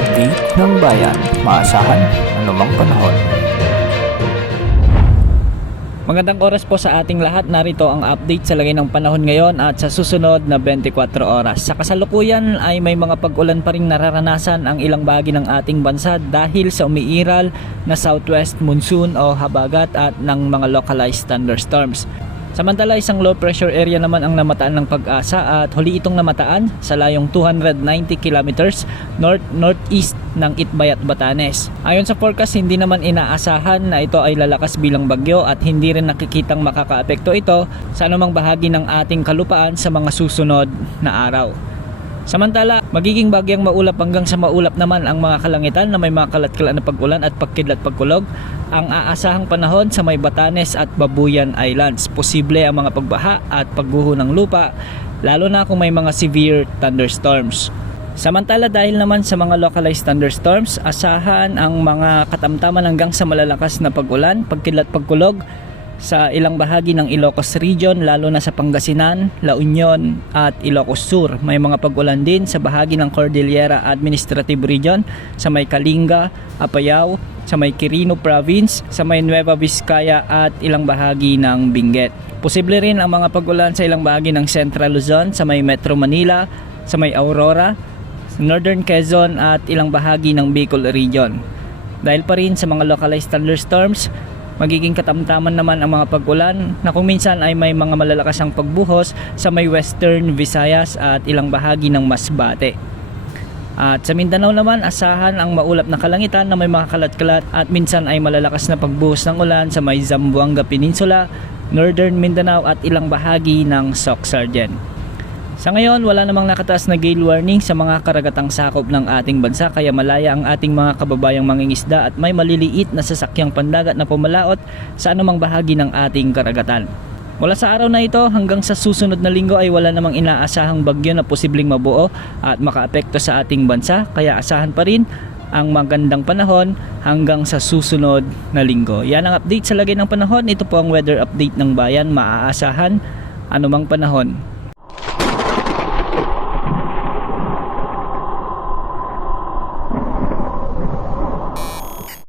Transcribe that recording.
update ng bayan, maasahan anumang panahon. Magandang oras po sa ating lahat. Narito ang update sa lagay ng panahon ngayon at sa susunod na 24 oras. Sa kasalukuyan ay may mga pag-ulan pa ring nararanasan ang ilang bahagi ng ating bansa dahil sa umiiral na southwest monsoon o habagat at ng mga localized thunderstorms. Samantala, isang low pressure area naman ang namataan ng Pag-asa at huli itong namataan sa layong 290 kilometers north-northeast ng Itbayat, Batanes. Ayon sa forecast, hindi naman inaasahan na ito ay lalakas bilang bagyo at hindi rin nakikitang makakaapekto ito sa anumang bahagi ng ating kalupaan sa mga susunod na araw. Samantala, magiging bagyang maulap hanggang sa maulap naman ang mga kalangitan na may mga kalat-kalat na pag-ulan at pagkidlat pagkulog ang aasahang panahon sa may Batanes at Babuyan Islands. Posible ang mga pagbaha at pagguho ng lupa, lalo na kung may mga severe thunderstorms. Samantala, dahil naman sa mga localized thunderstorms, asahan ang mga katamtaman hanggang sa malalakas na pag-ulan, pagkidlat pagkulog sa ilang bahagi ng Ilocos Region, lalo na sa Pangasinan, La Union at Ilocos Sur. May mga pag-ulan din sa bahagi ng Cordillera Administrative Region, sa may Kalinga, Apayao, sa may Quirino Province, sa may Nueva Vizcaya at ilang bahagi ng Benguet. Posible rin ang mga pag-ulan sa ilang bahagi ng Central Luzon, sa may Metro Manila, sa may Aurora, sa Northern Quezon at ilang bahagi ng Bicol Region. Dahil pa rin sa mga localized thunderstorms, magiging katamtaman naman ang mga pag-ulan na kung minsan ay may mga malalakas ang pagbuhos sa may Western Visayas at ilang bahagi ng Masbate. At sa Mindanao naman, asahan ang maulap na kalangitan na may mga kalat-kalat at minsan ay malalakas na pagbuhos ng ulan sa may Zamboanga Peninsula, Northern Mindanao at ilang bahagi ng Soc-Sargen. Sa ngayon, wala namang nakataas na gale warning sa mga karagatang sakop ng ating bansa, kaya malaya ang ating mga kababayang mangingisda at may maliliit na sasakyang pandagat na pumalaot sa anumang bahagi ng ating karagatan. Mula sa araw na ito hanggang sa susunod na linggo ay wala namang inaasahang bagyo na posibleng mabuo at makaapekto sa ating bansa, kaya asahan pa rin ang magandang panahon hanggang sa susunod na linggo. Yan ang update sa lagay ng panahon. Ito po ang weather update ng bayan, maaasahan anumang panahon.